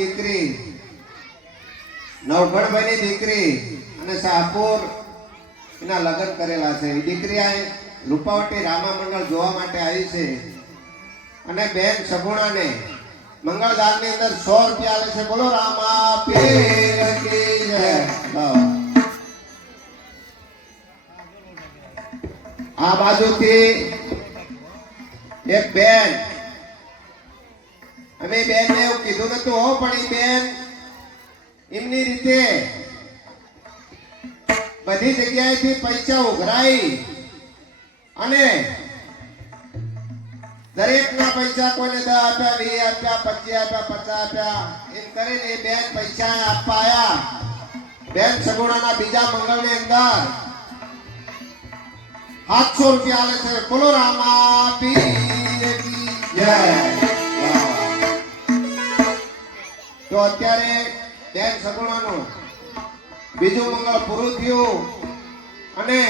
દીકરી નવઘણભાઈની દીકરી અને શાહપુર એના લગ્ન કરેલા છે. એ દીકરી આ રૂપાવટી રામા મંડળ જોવા માટે આવી છે અને બેન સગુણાને મંગળદારની અંદર 100 રૂપિયા આલે છે. બોલો રામા પીર કી જય. આ બાજુથી એક બેન, અમે બેન ને એવું કીધું નતું હો, પણ એ બેન એમની રીતે બધી જગ્યાએથી પૈસા ઉઘરાઈ અને દરેકના પૈસા કોઈને 10 આપ્યા, 20 આપ્યા, 25 આપ્યા, 50 આપ્યા, એમ કરીને એ બેન પૈસા આપવા આયા. બેન સગુણાના બીજા મંગળની અંદર 700 રૂપિયા આલે છે. બોલો રામા પીર કી જય. તો અત્યારે બેન સગુણાનું બીજું મંગળ પૂરું થયું અને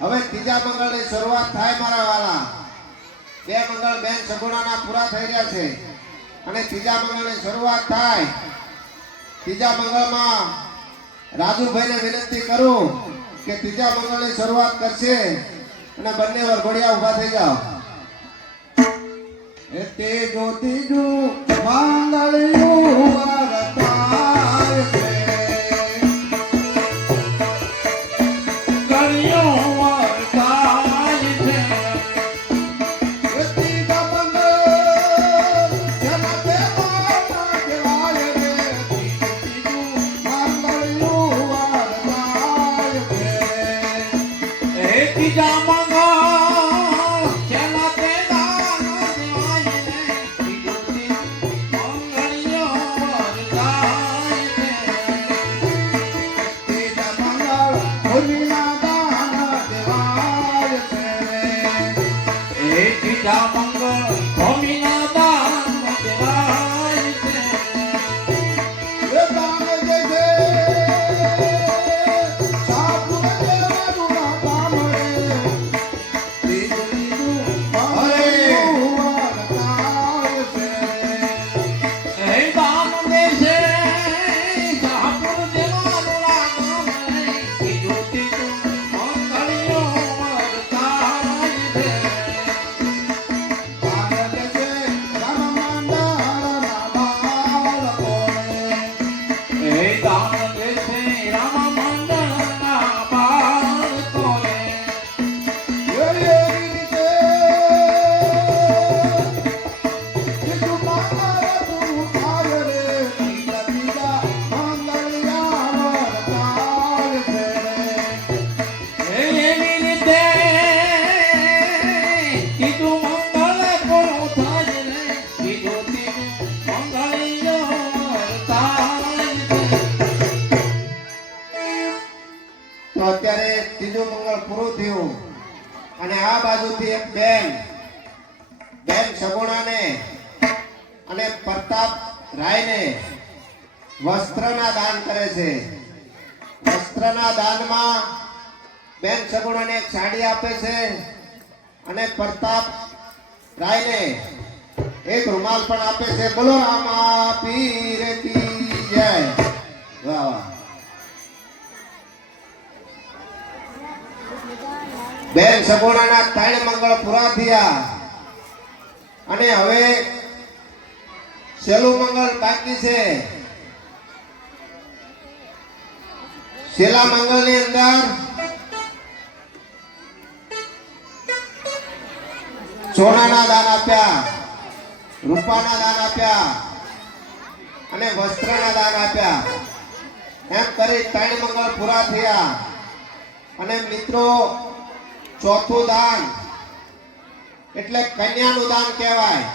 હવે ત્રીજા મંગળની શરૂઆત થાય. મારા વાલા, 2 મંગળ બેન સગુણાના પૂરા થઈ રહ્યા છે અને ત્રીજા મંગળની શરૂઆત થાય. ત્રીજા મંગળમાં રાજુભાઈને વિનંતી કરું કે ત્રીજા મંગળની શરૂઆત કરશે અને બંને વરઘોડિયા ઊભા થઈ જાઓ. તે જોતીજું માંગળ્યું વરતાય છે, ગળ્યું વરતાય છે. ત્રીજા મંગળ જેના દેવાના દેવાય રે, ત્રીજું માંગળ્યું વરતાય છે. એ ત્રીજા મંગળ બાજુથી એક બેન સગુણાને અને પ્રતાપ રાયને વસ્ત્રના દાન કરે છે. વસ્ત્રના દાનમાં બેન સગુણાને એક સાડી આપે છે અને પ્રતાપ રાયને એક રૂમાલ પણ આપે છે. બોલો રામા પીર કી જય. વાહ વાહ. બેન સગુણાના 3 મંગળ પૂરા થયા અને હવે છેલ્લું મંગળ બાકી છે. છેલ્લા મંગળની અંદર સોનાના દાન આપ્યા, રૂપાના દાન આપ્યા અને વસ્ત્રના દાન આપ્યા. એમ કરી 3 મંગળ પૂરા થયા અને મિત્રો ચોથું દાન એટલે કન્યાનું દાન કહેવાય.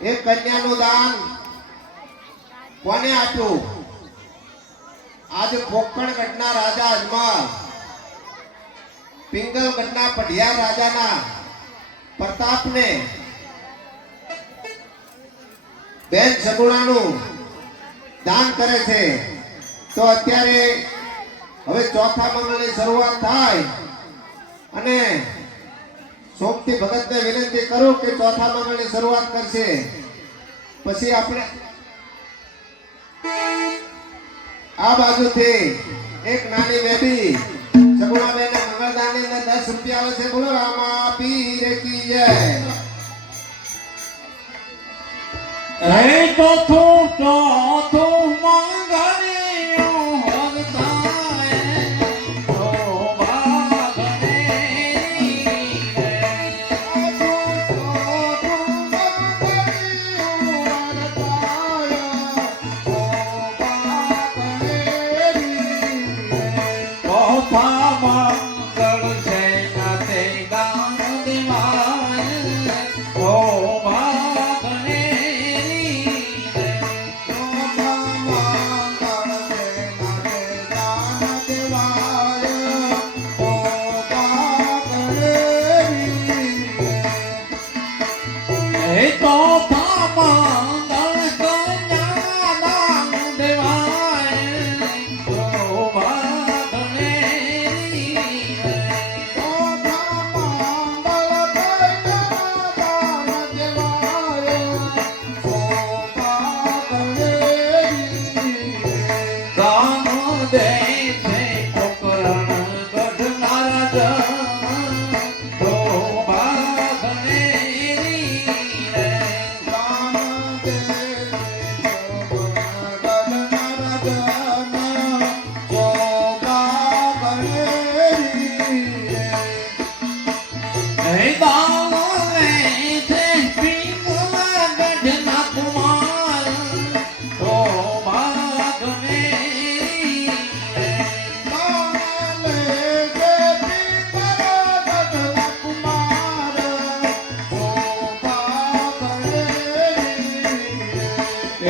એ કન્યાનું દાન કોને આપ્યું? આજે કોકણગઢના રાજા અજમલ, પિંગલગઢના પઢિયાર રાજાના પ્રતાપને બેન સગુણાનું દાન કરે છે. તો અત્યારે હવે ચોથા મંગળની શરૂઆત થાય અને સોમતી ભગતને વિનંતી કરું કે ચોથા મંગળની શરૂઆત કરશે. પછી આપણે આ બાજુથી એક નાની બેબી સગુણાબેનને મંગળદાનની અંદર 10 રૂપિયા આવે છે. બોલો રામા પીર કી જય. હે ચોથું મંગળિયું હરતાય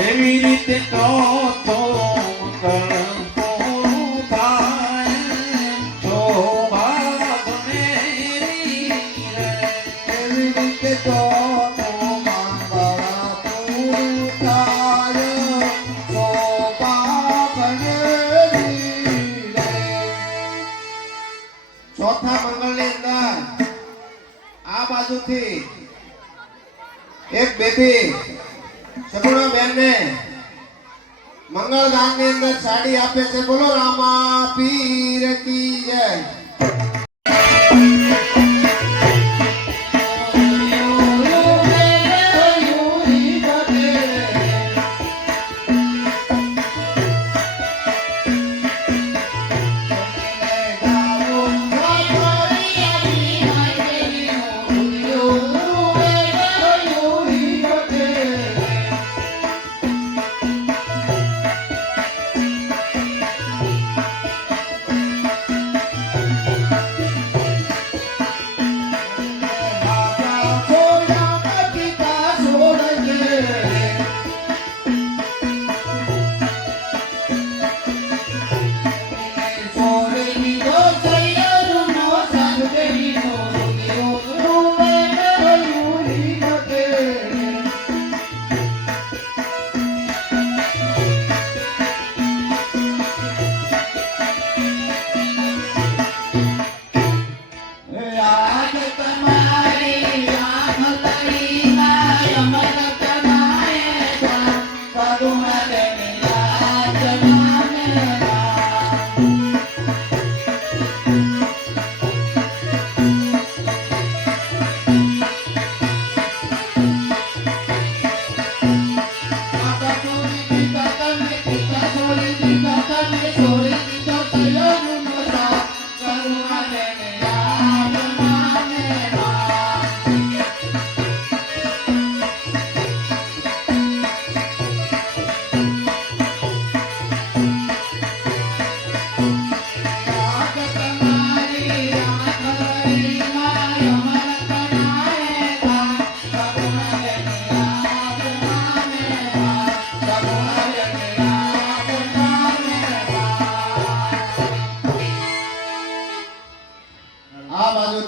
એવી રીતે ચોથો મંગળ પૂરું થાય શોભાગને એવી રીતે ચોથો મંગળ પૂરું થાય શોભાગને. ચોથા મંગળની અંદર આ બાજુથી એક બેબી સગુણા બેનને મંગળદાનની અંદર સાડી આપે છે. બોલો રામા પીર કી જય.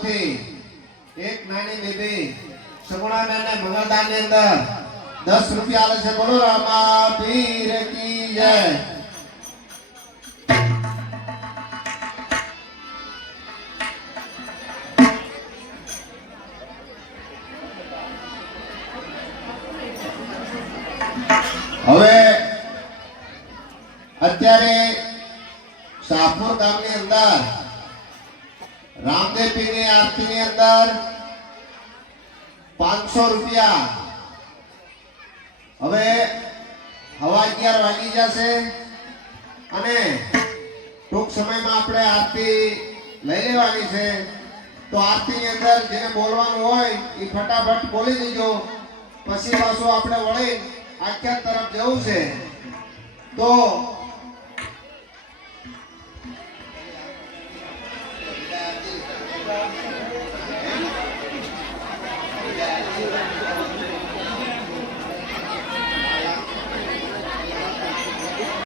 તરફથી એક નાની નિધિ સગુણાબેનને મંગળદાનની અંદર 10 રૂપિયા આલે છે. બોલો રામા પીર કી જય. હવે અત્યારે શાહપુર ગામની અંદર રામદેવ પીરની આરતીની અંદર 500 રૂપિયા હવે 11:30 વાગી જશે અને ટૂંક સમયમાં આપણે આરતી લઈ લેવાની છે. તો આરતીની અંદર જેને બોલવાનું હોય એ ફટાફટ બોલી દેજો. પછી પાછું આપણે વળી આખ્યાન તરફ જવું છે. તો